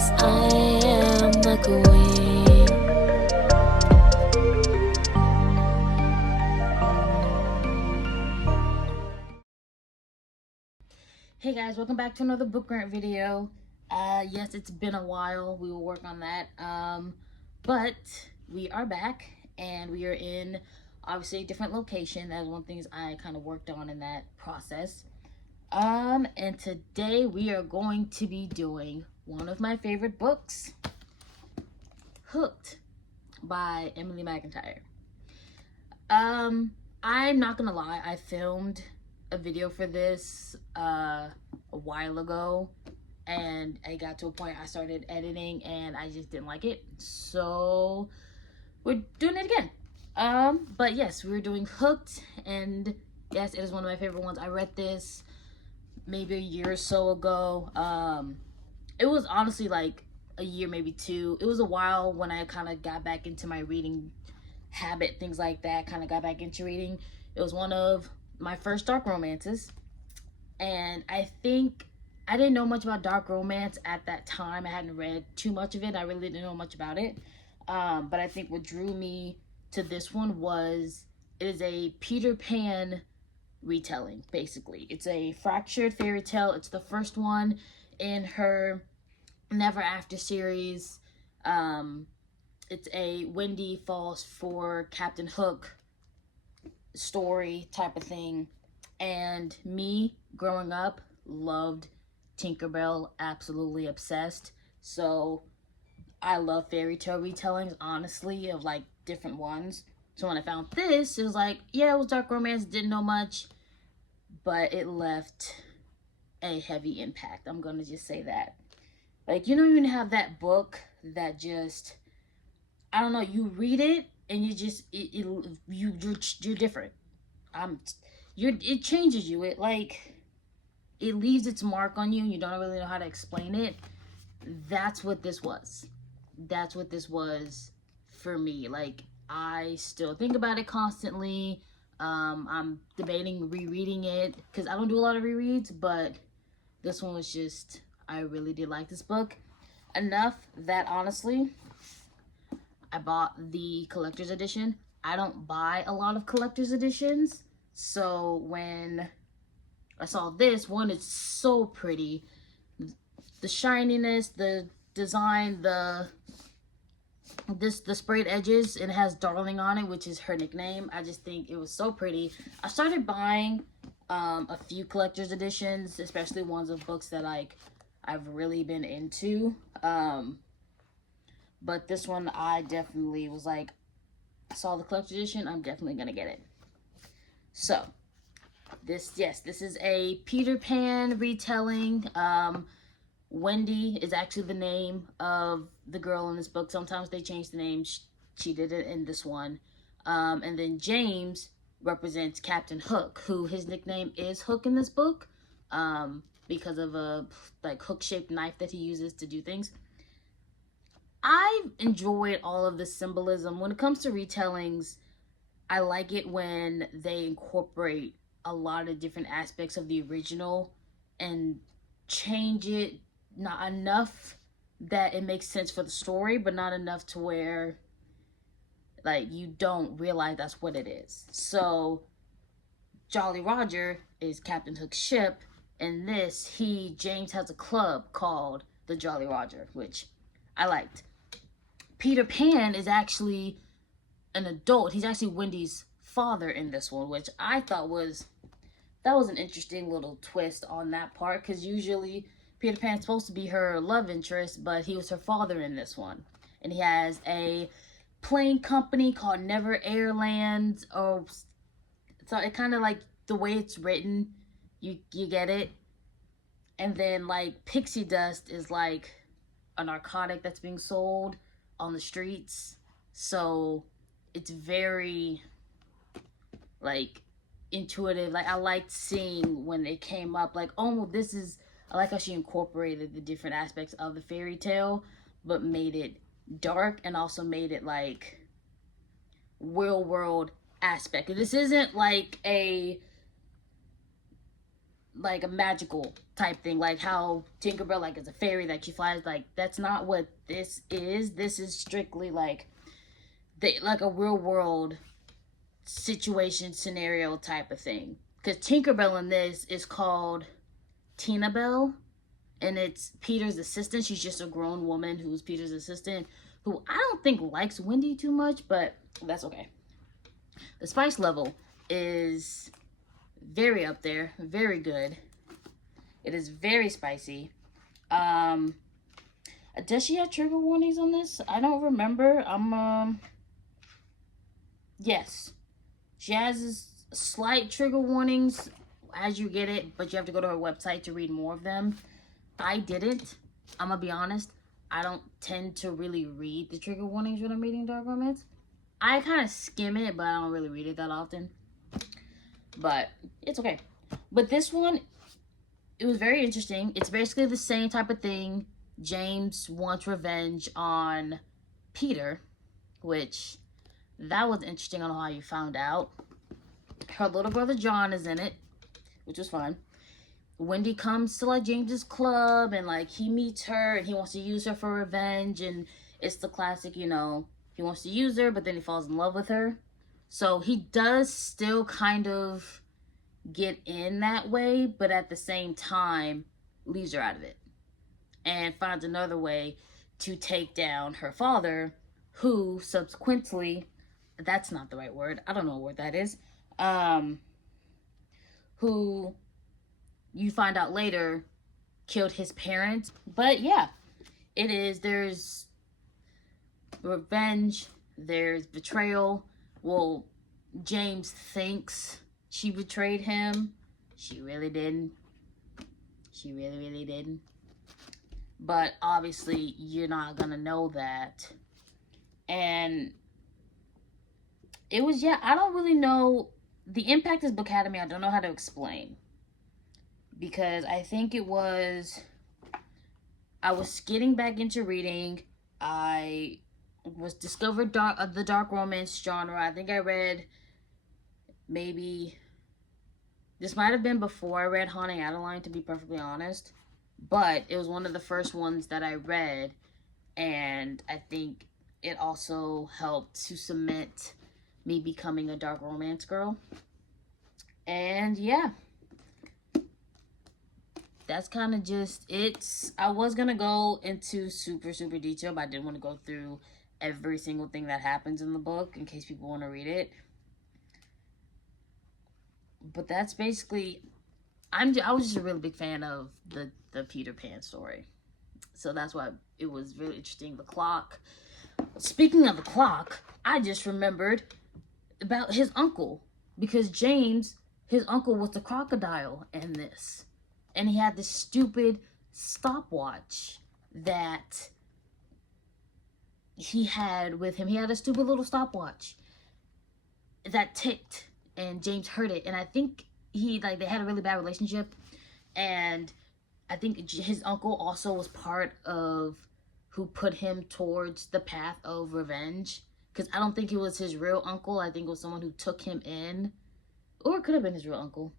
'cause I am the queen. Hey guys, welcome back to another book grant video. Yes, it's been a while. We will work on that. But we are back and we are in obviously a different location. That was one of the things I kind of worked on in that process. And today we are going to be doing one of my favorite books, Hooked by Emily Mcintire. I'm not gonna lie, I filmed a video for this a while ago, and I got to a point I started editing and I just didn't like it, so we're doing it again. But yes, we're doing Hooked, and yes, it is one of my favorite ones. I read this maybe a year or so ago. It was honestly like a year, maybe two. It was a while when I kind of got back into my reading habit, things like that, kind of got back into reading. It was one of my first dark romances, and I think I didn't know much about dark romance at that time. I hadn't read too much of it. I really didn't know much about it. But I think what drew me to this one was it is a Peter Pan retelling, basically. It's a fractured fairy tale. It's the first one in her Never After series. It's a Wendy falls for Captain Hook story type of thing. And me, growing up, loved Tinkerbell, absolutely obsessed. So I love fairy tale retellings, honestly, of like different ones. So when I found this, it was like, yeah, it was dark romance, didn't know much, but it left a heavy impact. I'm gonna just say that. Like, you don't even have that book that just, I don't know, you read it and you just you're different. It changes you. It leaves its mark on you. You don't really know how to explain it. That's what this was. That's what this was for me. Like, I still think about it constantly. I'm debating rereading it because I don't do a lot of rereads, but this one was just, I really did like this book enough that honestly I bought the collector's edition. I don't buy a lot of collector's editions, so when I saw this one, it's so pretty. The shininess, the design, the sprayed edges, and it has Darling on it, which is her nickname. I just think it was so pretty. I started buying a few collector's editions, especially ones of books that like I've really been into. But this one I definitely was like, I saw the collector's edition, I'm definitely gonna get it. So this is a Peter Pan retelling. Wendy is actually the name of the girl in this book. Sometimes they change the name. She did it in this one. And then James represents Captain Hook, who his nickname is Hook in this book, because of a like hook-shaped knife that he uses to do things. I've enjoyed all of the symbolism. When it comes to retellings, I like it when they incorporate a lot of different aspects of the original and change it, not enough that it makes sense for the story, but not enough to where like you don't realize that's what it is. So Jolly Roger is Captain Hook's ship, and James has a club called the Jolly Roger, which I liked. Peter Pan is actually an adult. He's actually Wendy's father in this one, which I thought was an interesting little twist on that part, because usually Peter Pan's supposed to be her love interest, but he was her father in this one. And he has a plane company called Never Airlands, or so it kind of like the way it's written, you get it. And then like pixie dust is like a narcotic that's being sold on the streets, so it's very like intuitive. Like I liked seeing when it came up, like, oh, I like how she incorporated the different aspects of the fairy tale, but made it dark and also made it like real world aspect. This isn't like like a magical type thing, like how Tinkerbell like is a fairy that she flies. Like that's not what this is. This is strictly like like a real world situation scenario type of thing. Because Tinkerbell in this is called Tina Bell, and it's Peter's assistant. She's just a grown woman who's Peter's assistant, who I don't think likes Wendy too much, but that's okay. The spice level is very up there, very good. It is very spicy. Does she have trigger warnings on this? I don't remember. Yes. She has slight trigger warnings as you get it, but you have to go to her website to read more of them. I didn't. I'm gonna be honest. I don't tend to really read the trigger warnings when I'm reading dark romance. I kind of skim it, but I don't really read it that often. But it's okay. But this one, it was very interesting. It's basically the same type of thing. James wants revenge on Peter, which that was interesting on how you found out. Her little brother John is in it, which was fun. Wendy comes to like James's club and like he meets her and he wants to use her for revenge, and it's the classic, you know, he wants to use her but then he falls in love with her. So he does still kind of get in that way, but at the same time leaves her out of it and finds another way to take down her father, who subsequently, that's not the right word, I don't know what word that is, who you find out later killed his parents. But yeah, it is, there's revenge, there's betrayal. Well, James thinks she betrayed him. She really didn't. She really didn't. But obviously you're not gonna know that. And it was, yeah, I don't really know. The impact this book had on me, I don't know how to explain. Because I think it was, I was getting back into reading. I was discovered the dark romance genre. I think I read maybe, this might have been before I read Haunting Adeline, to be perfectly honest. But it was one of the first ones that I read. And I think it also helped to cement me becoming a dark romance girl. And yeah, that's kind of just it. I was gonna go into super detail, but I didn't want to go through every single thing that happens in the book in case people want to read it. But that's basically, I was just a really big fan of the Peter Pan story, so that's why it was really interesting. The clock. Speaking of the clock, I just remembered about his uncle, because James, his uncle was the crocodile in this. And he had this stupid stopwatch that he had with him. He had a stupid little stopwatch that ticked, and James heard it. And I think they had a really bad relationship. And I think his uncle also was part of who put him towards the path of revenge. Because I don't think it was his real uncle. I think it was someone who took him in. Or it could have been his real uncle.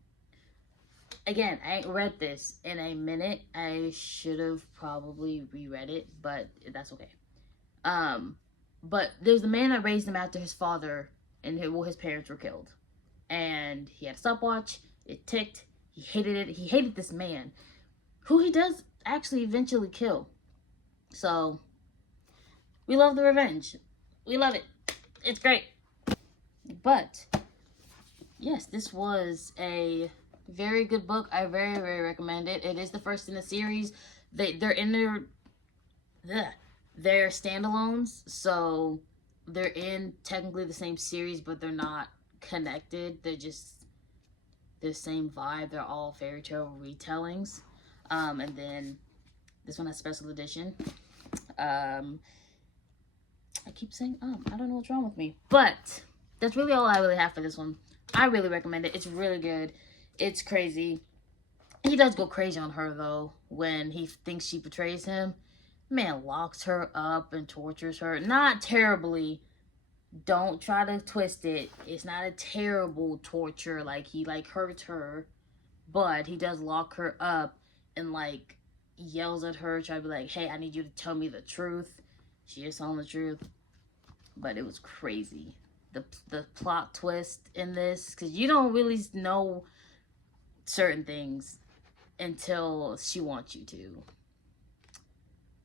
Again, I ain't read this in a minute. I should have probably reread it, but that's okay. But there's the man that raised him after his father and his parents were killed. And he had a stopwatch. It ticked. He hated it. He hated this man, who he does actually eventually kill. So, we love the revenge. We love it. It's great. But, yes, this was a very good book. I very recommend it. It is the first in the series. They're in they're standalones, so they're in technically the same series, but they're not connected. They're just the same vibe. They're all fairy tale retellings. And then this one has special edition. I keep saying I don't know what's wrong with me, but that's really all I really have for this one. I really recommend it. It's really good. It's crazy. He does go crazy on her, though, when he thinks she betrays him. Man locks her up and tortures her. Not terribly. Don't try to twist it. It's not a terrible torture. Like, he, hurts her. but he does lock her up and like yells at her, try to be like, hey, I need you to tell me the truth. She is telling the truth, but it was crazy. The plot twist in this, because you don't really know certain things until she wants you to,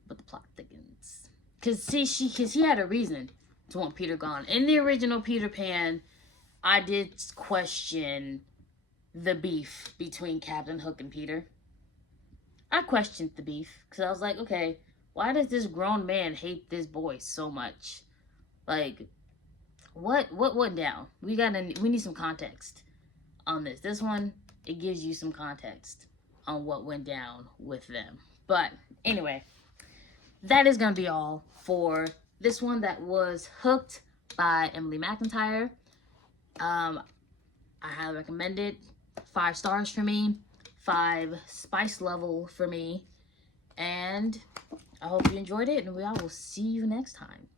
but the plot thickens. Because he had a reason to want Peter gone. In the original Peter Pan, I did question the beef between Captain Hook and Peter. I questioned the beef because I was like, okay, why does this grown man hate this boy so much? Like, what went down? We need some context on this. This one, it gives you some context on what went down with them. But anyway, that is gonna be all for this one that was Hooked by Emily Mcintire. I highly recommend it. 5 stars for me, 5 spice level for me, and I hope you enjoyed it, and I will see you next time.